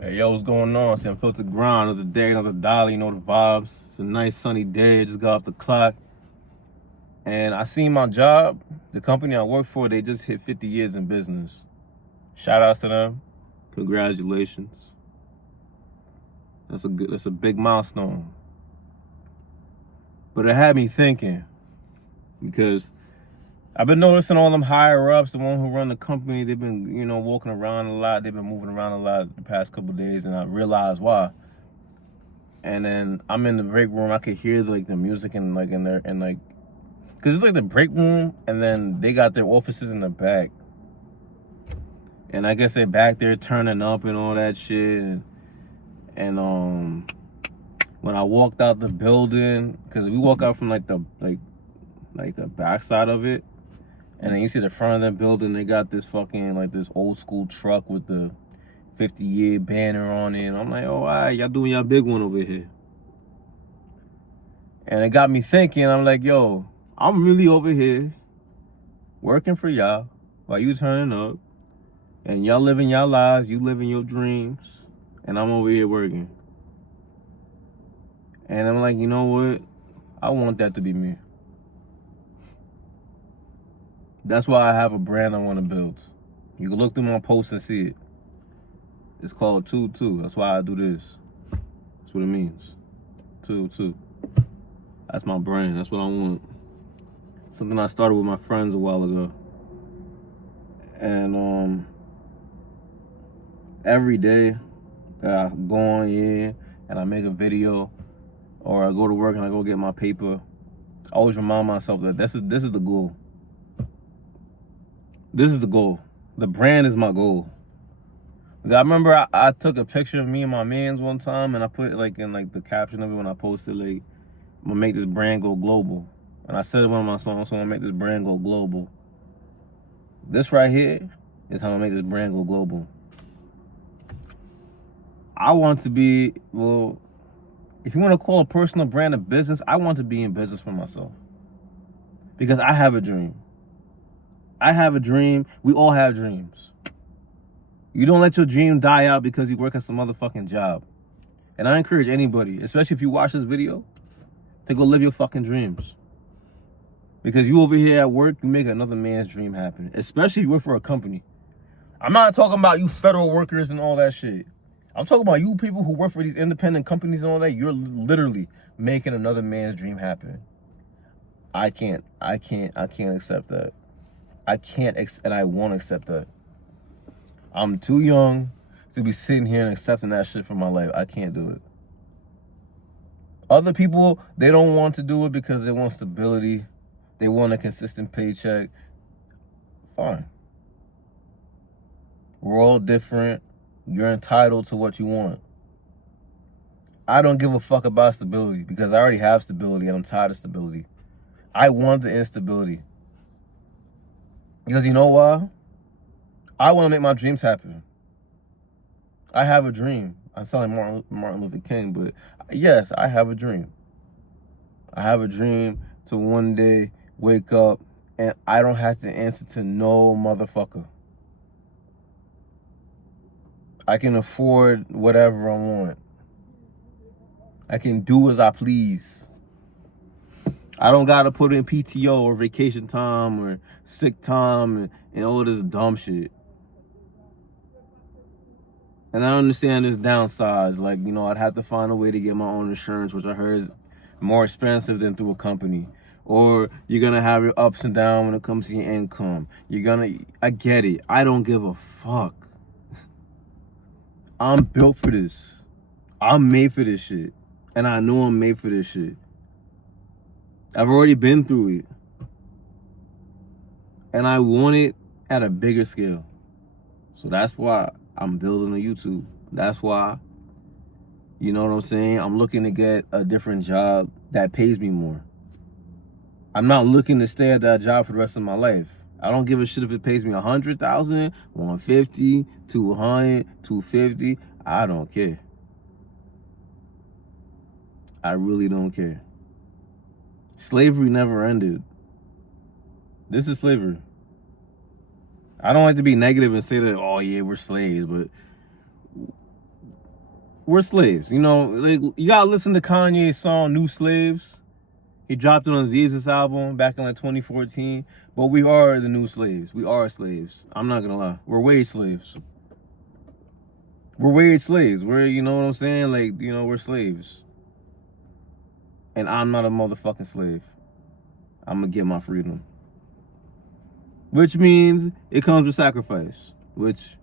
Hey, yo, what's going on? It's Unfiltered Grind. Another day, another dollar. You know the vibes. It's a nice sunny day. I just got off the clock. And I seen my job, the company I work for, they just hit 50 years in business. Shout outs to them. Congratulations. That's a big milestone. But it had me thinking, because I've been noticing all them higher ups, the one who run the company, they've been, walking around a lot. They've been moving around a lot the past couple of days, and I realized why. And then I'm in the break room. I could hear like the music and like in there and like, cause it's like the break room, and then they got their offices in the back. And I guess they're back there turning up and all that shit. And when I walked out the building, cause we walk out from like the back side of it, and then you see the front of the building. They got this fucking like this old school truck with the 50-year banner on it. And I'm like, oh, all right, y'all doing y'all big one over here. And it got me thinking, I'm like, yo, I'm really over here working for y'all while you turning up. And y'all living y'all lives, you living your dreams. And I'm over here working. And I'm like, you know what? I want that to be me. That's why I have a brand I want to build. You can look through my posts and see it. It's called 2-2. That's why I do this. That's what it means. 2-2. That's my brand. That's what I want. Something I started with my friends a while ago. And every day that I go on here and I make a video, or I go to work and I go get my paper, I always remind myself that this is the goal. This is the goal. The brand is my goal. I remember I took a picture of me and my mans one time, and I put it like in like the caption of it when I posted, like, I'm gonna make this brand go global. And I said in one of my songs, so I'm gonna make this brand go global. This right here is how I make this brand go global. I want to be, well, if you want to call a personal brand a business, I want to be in business for myself. Because I have a dream. I have a dream. We all have dreams. You don't let your dream die out because you work at some motherfucking job. And I encourage anybody, especially if you watch this video, to go live your fucking dreams. Because you over here at work, you make another man's dream happen. Especially if you work for a company. I'm not talking about you federal workers and all that shit. I'm talking about you people who work for these independent companies and all that. You're literally making another man's dream happen. I can't accept that. And I won't accept that. I'm too young to be sitting here and accepting that shit for my life. I can't do it. Other people, they don't want to do it because they want stability. They want a consistent paycheck. Fine. We're all different. You're entitled to what you want. I don't give a fuck about stability because I already have stability and I'm tired of stability. I want the instability. Because you know why? I want to make my dreams happen. I have a dream. I sound like Martin Luther King, but yes, I have a dream. I have a dream to one day wake up and I don't have to answer to no motherfucker. I can afford whatever I want. I can do as I please. I don't gotta put in PTO or vacation time or sick time and all this dumb shit. And I understand there's downsides. Like, I'd have to find a way to get my own insurance, which I heard is more expensive than through a company. Or you're gonna have your ups and downs when it comes to your income. I get it. I don't give a fuck. I'm built for this. I'm made for this shit. And I know I'm made for this shit. I've already been through it. And I want it at a bigger scale. So that's why I'm building a YouTube. That's why, you know what I'm saying? I'm looking to get a different job that pays me more. I'm not looking to stay at that job for the rest of my life. I don't give a shit if it pays me 100,000, 150, 200, 250. I don't care. I really don't care. Slavery never ended. This is slavery. I don't like to be negative and say that, oh yeah, we're slaves, but we're slaves. You know, like, you gotta listen to Kanye's song New Slaves. He dropped it on his Jesus album back in like 2014. But we are the new slaves. We are slaves. I'm not gonna lie. We're wage slaves. We're wage slaves. We're, you know what I'm saying? Like, you know, we're slaves. And I'm not a motherfucking slave. I'm gonna get my freedom. Which means it comes with sacrifice. Which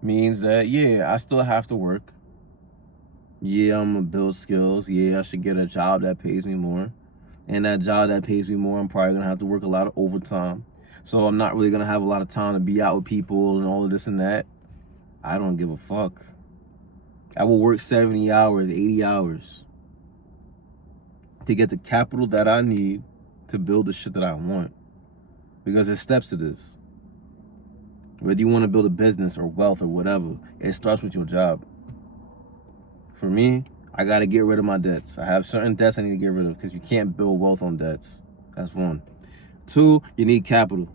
means that, yeah, I still have to work. Yeah, I'm gonna build skills. Yeah, I should get a job that pays me more. And that job that pays me more, I'm probably gonna have to work a lot of overtime. So I'm not really gonna have a lot of time to be out with people and all of this and that. I don't give a fuck. I will work 70 hours, 80 hours to get the capital that I need to build the shit that I want. Because there's steps to this. Whether you want to build a business or wealth or whatever, it starts with your job. For me, I got to get rid of my debts. I have certain debts I need to get rid of because you can't build wealth on debts. That's one. Two, you need capital.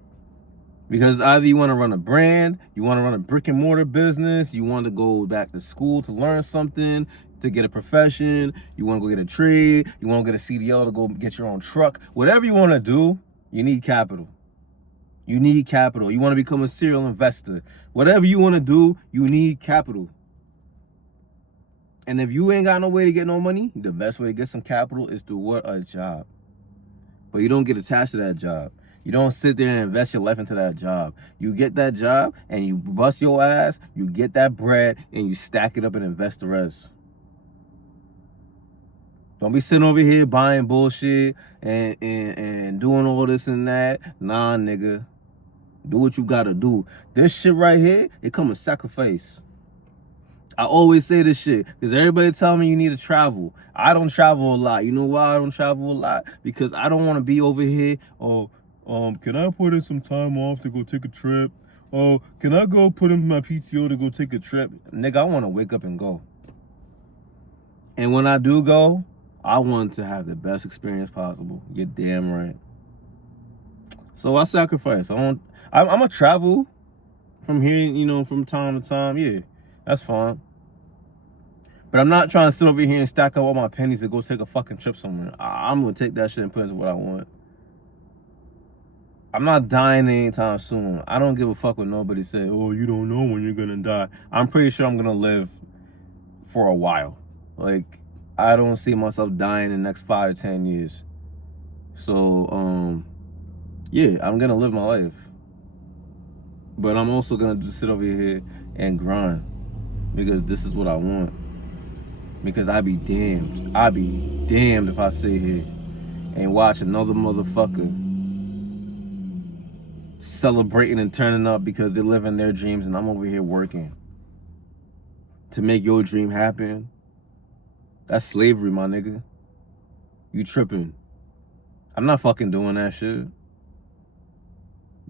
Because either you want to run a brand, you want to run a brick and mortar business, you want to go back to school to learn something, to get a profession, you want to go get a trade, you want to get a CDL to go get your own truck. Whatever you want to do, you need capital. You need capital. You want to become a serial investor. Whatever you want to do, you need capital. And if you ain't got no way to get no money, the best way to get some capital is to work a job. But you don't get attached to that job. You don't sit there and invest your life into that job. You get that job and you bust your ass, you get that bread, and you stack it up and invest the rest. Don't be sitting over here buying bullshit and doing all this and that. Nah, nigga. Do what you gotta do. This shit right here, it come with sacrifice. I always say this shit because everybody tell me you need to travel. I don't travel a lot. You know why I don't travel a lot? Because I don't want to be over here. Oh, can I put in some time off to go take a trip? Oh, can I go put in my PTO to go take a trip? Nigga, I want to wake up and go. And when I do go, I want to have the best experience possible. You're damn right. So I sacrifice. I'm gonna travel from here, you know, from time to time. Yeah, that's fine. But I'm not trying to sit over here and stack up all my pennies to go take a fucking trip somewhere. I'm gonna take that shit and put it into what I want. I'm not dying anytime soon. I don't give a fuck what nobody say. Oh, you don't know when you're gonna die. I'm pretty sure I'm gonna live for a while. Like, I don't see myself dying in the next 5 to 10 years. So, yeah, I'm gonna live my life. But I'm also gonna just sit over here and grind. Because this is what I want. Because I be damned if I sit here and watch another motherfucker celebrating and turning up because they're living their dreams and I'm over here working to make your dream happen. That's slavery, my nigga. You tripping. I'm not fucking doing that shit.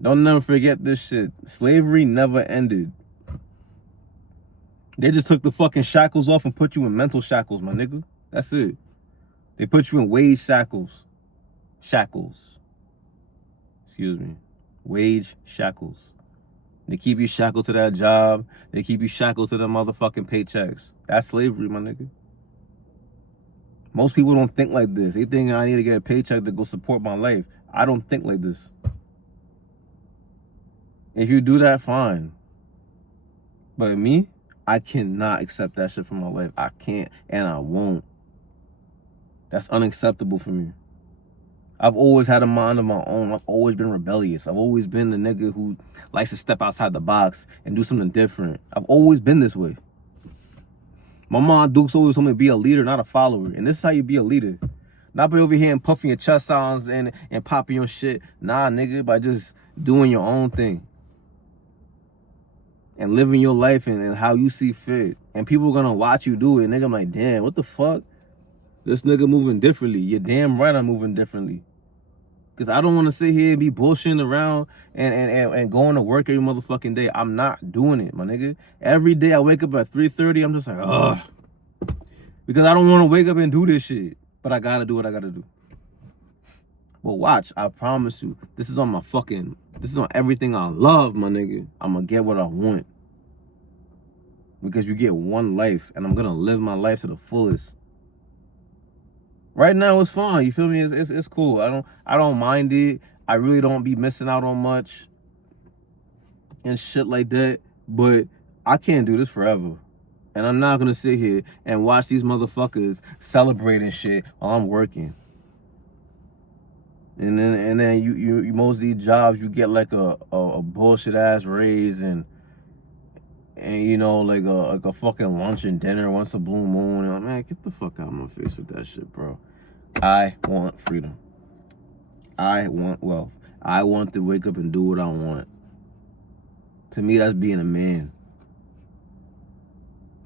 Don't never forget this shit. Slavery never ended. They just took the fucking shackles off and put you in mental shackles, my nigga. That's it. They put you in wage shackles. Shackles. Excuse me. Wage shackles. They keep you shackled to that job. They keep you shackled to the motherfucking paychecks. That's slavery, my nigga. Most people don't think like this. They think I need to get a paycheck to go support my life. I don't think like this. If you do that, fine. But me, I cannot accept that shit from my life. I can't, and I won't. That's unacceptable for me. I've always had a mind of my own. I've always been rebellious. I've always been the nigga who likes to step outside the box and do something different. I've always been this way. My mom Duke's always told me to be a leader, not a follower. And this is how you be a leader. Not by over here and puffing your chest sounds and popping your shit. Nah, nigga, by just doing your own thing. And living your life and how you see fit. And people are gonna watch you do it. Nigga, I'm like, damn, what the fuck? This nigga moving differently. You're damn right I'm moving differently. Because I don't want to sit here and be bullshitting around and going to work every motherfucking day. I'm not doing it, my nigga. Every day I wake up at 3:30, I'm just like, ugh. Because I don't want to wake up and do this shit. But I gotta do what I gotta do. Well, watch, I promise you, this is on everything I love, my nigga. I'm gonna get what I want. because you get one life, and I'm gonna live my life to the fullest. Right now it's fine. You feel me? It's cool. I don't mind it. I really don't be missing out on much and shit like that. But I can't do this forever. And I'm not gonna sit here and watch these motherfuckers celebrating shit while I'm working. And then you most of these jobs you get like a bullshit ass raise and you know like a fucking lunch and dinner once a blue moon. And I'm like, man, get the fuck out of my face with that shit, bro. I want freedom. I want wealth. I want to wake up and do what I want. To me, that's being a man.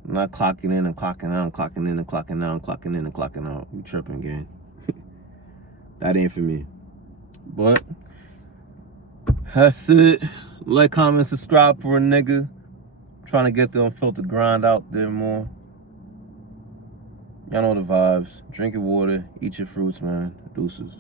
I'm not clocking in and clocking out, clocking in and clocking out, clocking in and clocking out. You tripping, gang. That ain't for me. But that's it. Like, comment, subscribe for a nigga. Trying to get the unfiltered grind out there more. Y'all know the vibes. Drink your water, eat your fruits, man. Deuces.